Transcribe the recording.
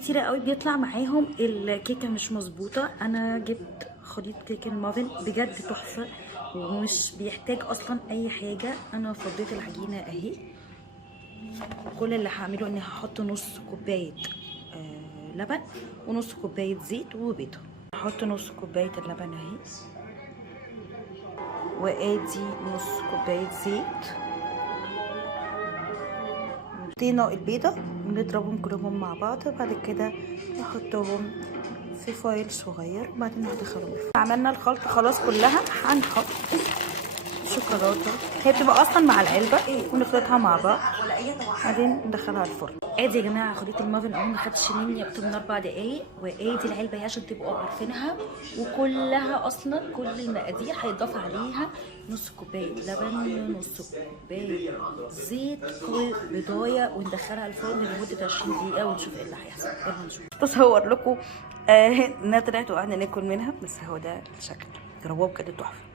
كتيرة قوي بيطلع معاهم الكيكه مش مظبوطه. انا جبت خليط كيك المافن بجد تحفه ومش بيحتاج اصلا اي حاجه. انا فضيت العجينه اهي. كل اللي هعمله اني هحط نص كوبايه لبن ونص كوبايه زيت وبيضه. هحط نص كوبايه اللبن اهي، وادي نص كوبايه زيت. حطينا البيضه ونضربهم كلهم مع بعض، وبعد كده نحطهم في فايل صغير وبعدين هندخلهم. عملنا الخلطه خلاص كلها. هنحط شوكولاته، هي بتبقى اصلا مع العلبه، ونخلطها مع بعض بعدين ندخلها الفرن. ادي يا جماعه خليط المافن اهو، ما خدش مني اكتر من 4 دقايق. وادي العلبه عشان تبقوا عارفينها، وكلها اصلا كل المقادير هيتضاف عليها نص كوبايه لبن، نص كوبايه زيت، وبضايه، وندخلها الفرن لمده 20 دقيقه ونشوف ايه اللي هيحصل. يلا نشوف. بصور لكم انها طلعت وقعدنا ناكل منها، بس هو ده الشكل. جربوها بجد تحفه.